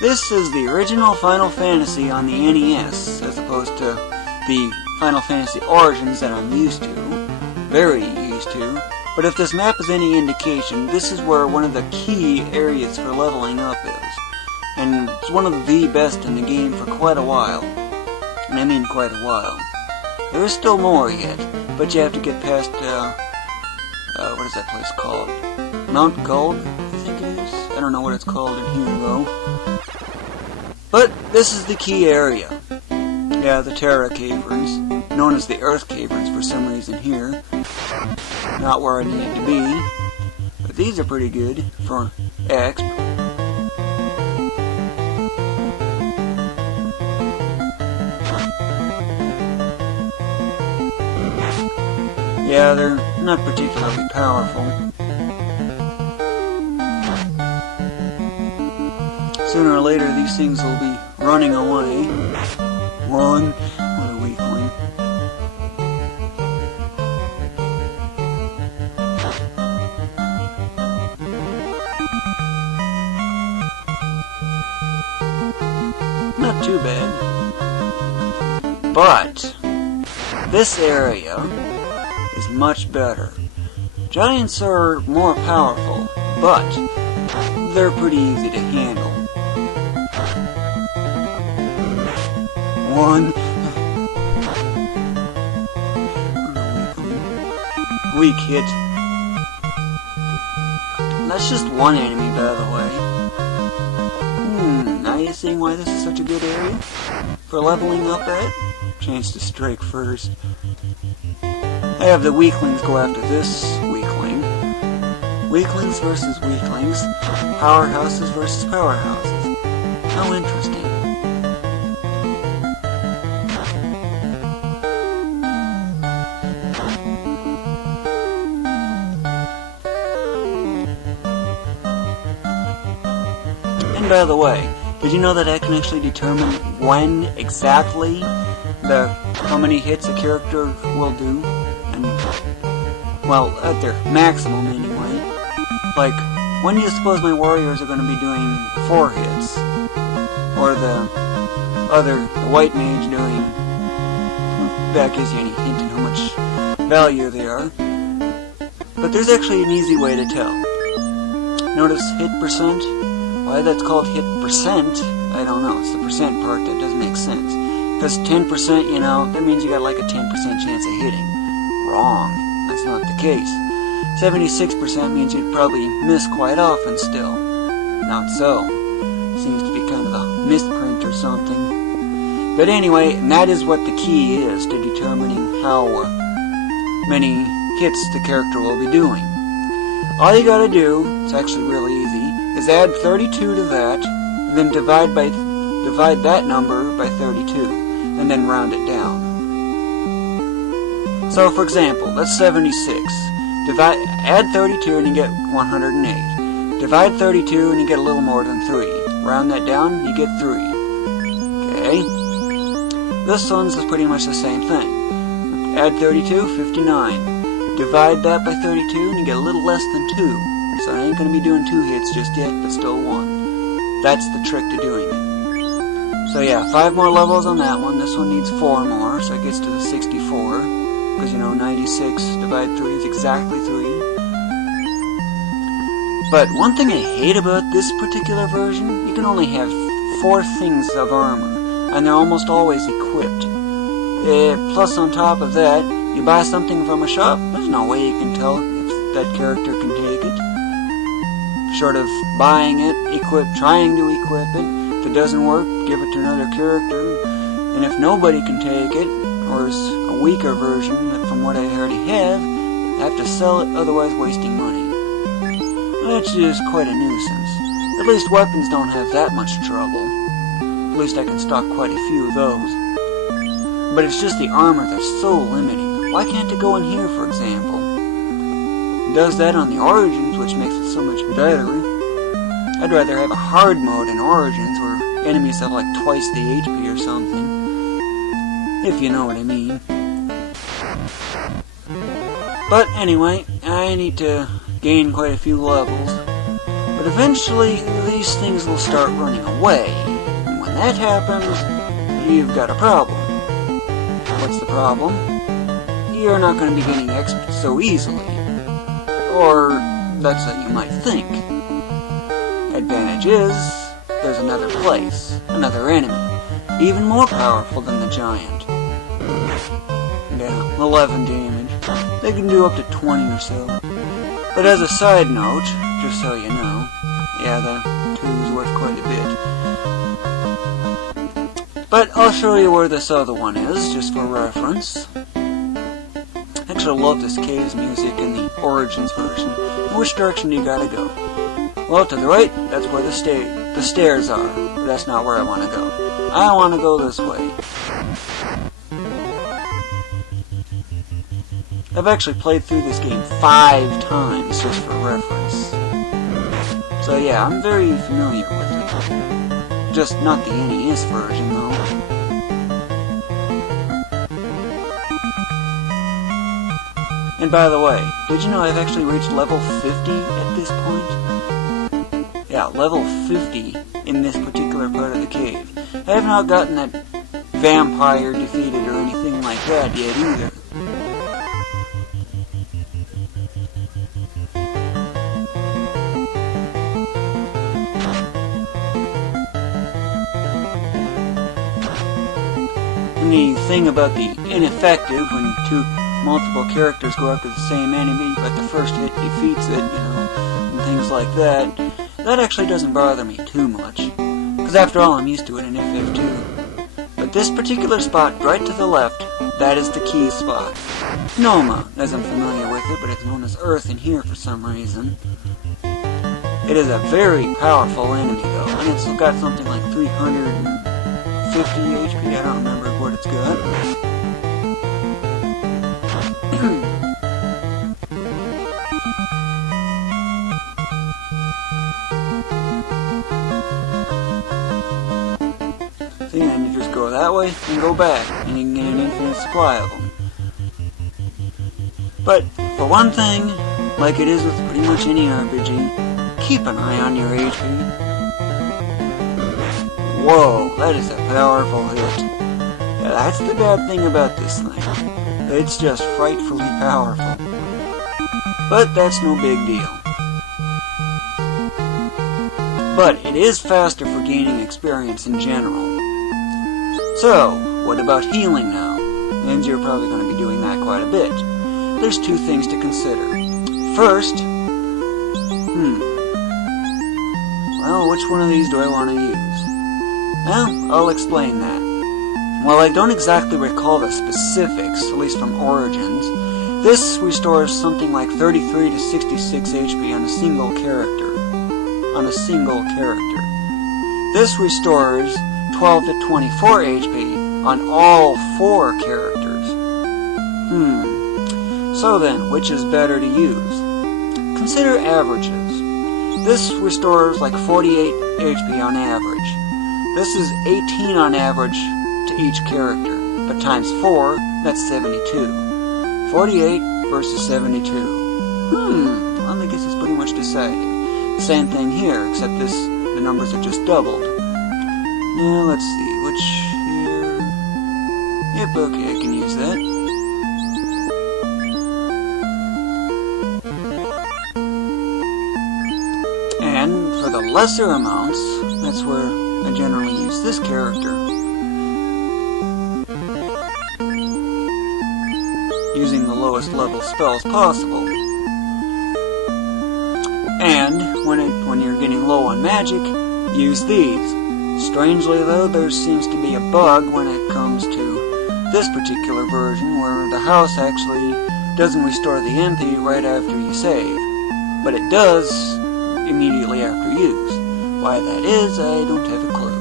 This is the original Final Fantasy on the NES, as opposed to the Final Fantasy Origins that I'm used to, very used to. But if this map is any indication, this is where one of the key areas for leveling up is. And it's one of the best in the game for quite a while. And I mean quite a while. There is still more yet, but you have to get past, what is that place called? Mount Gold, I think it is? I don't know what it's called in here, though. But this is the key area. Yeah, the Terra Caverns, known as the Earth Caverns for some reason here. Not where I need to be. But these are pretty good for exp. Yeah, they're not particularly powerful. Sooner or later, these things will be running away. Run! What a weakling. Not too bad. But this area is much better. Giants are more powerful, but they're pretty easy to handle. One. Weak hit. That's just one enemy, by the way. Now you're seeing why this is such a good area for leveling up at? Chance to strike first. I have the weaklings go after this weakling. Weaklings versus weaklings. Powerhouses versus powerhouses. How interesting. And by the way, did you know that I can actually determine when exactly how many hits a character will do? And, well, at their maximum anyway. Like, when do you suppose my warriors are going to be doing 4 hits? Or the white mage doing... That gives you any hint at how much value they are. But there's actually an easy way to tell. Notice hit percent? Why that's called hit percent, I don't know. It's the percent part that doesn't make sense. Because 10%, you know, that means you got like a 10% chance of hitting. Wrong. That's not the case. 76% means you'd probably miss quite often still. Not so. Seems to be kind of a misprint or something. But anyway, and that is what the key is to determining how many hits the character will be doing. All you gotta do, it's actually really easy, is add 32 to that, and then divide that number by 32, and then round it down. So for example, that's 76. Add 32 and you get 108. Divide 32 and you get a little more than 3. Round that down, you get 3. Okay? This one's is pretty much the same thing. Add 32, 59. Divide that by 32 and you get a little less than 2. So I ain't going to be doing 2 hits just yet, but still 1. That's the trick to doing it. So yeah, 5 more levels on that one. This one needs 4 more, so it gets to the 64. Because, you know, 96 divided 3 is exactly 3. But one thing I hate about this particular version, you can only have 4 things of armor, and they're almost always equipped. Plus on top of that, you buy something from a shop, there's no way you can tell if that character can take it. Short of buying it, trying to equip it. If it doesn't work, give it to another character. And if nobody can take it, or is a weaker version from what I already have, I have to sell it, otherwise wasting money. Which is quite a nuisance. At least weapons don't have that much trouble. At least I can stock quite a few of those. But it's just the armor that's so limiting. Why can't it go in here, for example? It does that on the Origins, which makes it so much better. I'd rather have a hard mode in Origins, where enemies have like twice the HP or something. If you know what I mean. But anyway, I need to gain quite a few levels. But eventually, these things will start running away. And when that happens, you've got a problem. What's the problem? You're not going to be getting XP so easily. Or, that's what you might think. Advantage is, there's another place, another enemy, even more powerful than the giant. Yeah, 11 damage. They can do up to 20 or so. But as a side note, just so you know, yeah, the 2 is worth quite a bit. But I'll show you where this other one is, just for reference. Actually, I love this cave's music in the Origins version. Which direction do you gotta go? Well, to the right, that's where the stairs are. But that's not where I want to go. I want to go this way. I've actually played through this game 5 times, just for reference. So yeah, I'm very familiar with it. Just not the NES version, though. And by the way, did you know I've actually reached level 50 at this point? Yeah, level 50 in this particular part of the cave. I have not gotten that vampire defeated or anything like that yet either. And the thing about the ineffective when multiple characters go after the same enemy, but the first hit defeats it, and things like that, that actually doesn't bother me too much. Because after all, I'm used to it in FF2. But this particular spot, right to the left, that is the key spot. Noma, as I'm familiar with it, but it's known as Earth in here for some reason. It is a very powerful enemy, though, and it's got something like 350 HP, I don't remember what it's got. See, and you just go that way and go back, and you can get an infinite supply of them. But, for one thing, like it is with pretty much any RPG, keep an eye on your HP. Whoa, that is a powerful hit. Yeah, that's the bad thing about this thing. It's just frightfully powerful. But that's no big deal. But it is faster for gaining experience in general. So, what about healing now? And you're probably going to be doing that quite a bit. There's 2 things to consider. First, well, which one of these do I want to use? Well, I'll explain that. While I don't exactly recall the specifics, at least from Origins, this restores something like 33 to 66 HP on a single character. This restores 12 to 24 HP on all 4 characters. So then, which is better to use? Consider averages. This restores like 48 HP on average. This is 18 on average to each character, but times 4, that's 72. 48 versus 72. Well, I guess it's pretty much decided. Same thing here, except the numbers are just doubled. Now, let's see, which here... Yep, okay, I can use that. And for the lesser amounts, that's where I generally use this character. Using the lowest level spells possible. And when you're getting low on magic, use these. Strangely though, there seems to be a bug when it comes to this particular version where the house actually doesn't restore the MP right after you save. But it does immediately after use. Why that is, I don't have a clue.